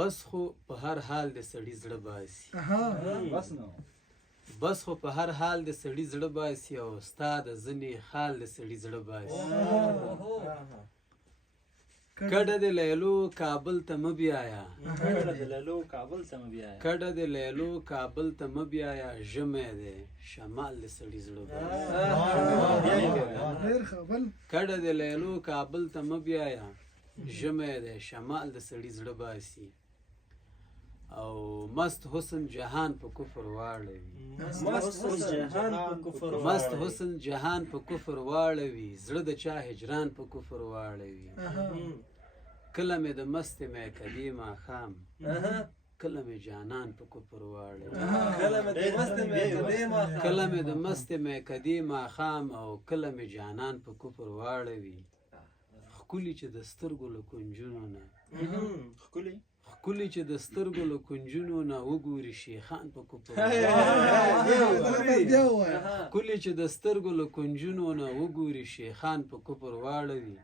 بس خو په هر حال د سړي زړه باسي بس خو په هر حال د سړي زړه باسي او ستا د ځینې حال د سړي زړه باسي کډه د لیلو کابل ته مه بیایه کډه د لیلو کابل ته مه بیایه ژمی دی شمال د سړي زړه باسي کډه د لیلو کابل ته مه بیایه ژمی دی شمال د سړي زړه باسي او مست حسن جهان په کفر واړوي مست حسن جهان په کفر واړوي زړه د چا هجران په کفر واړوي کله مې د مستې میکدې ماښام کله مې جانان په کفر واړوي کله مې د مستې میکدې ماښام او کله مې جانان په کفر واړوي ښکلي چې د سترګو له کنجونو نه ښکلي چې د سترګو له کنجونو نه وګوري شیخان په کفر ښکلي چې د سترګو له کنجونو نه وګوري شیخان په کفر واړوي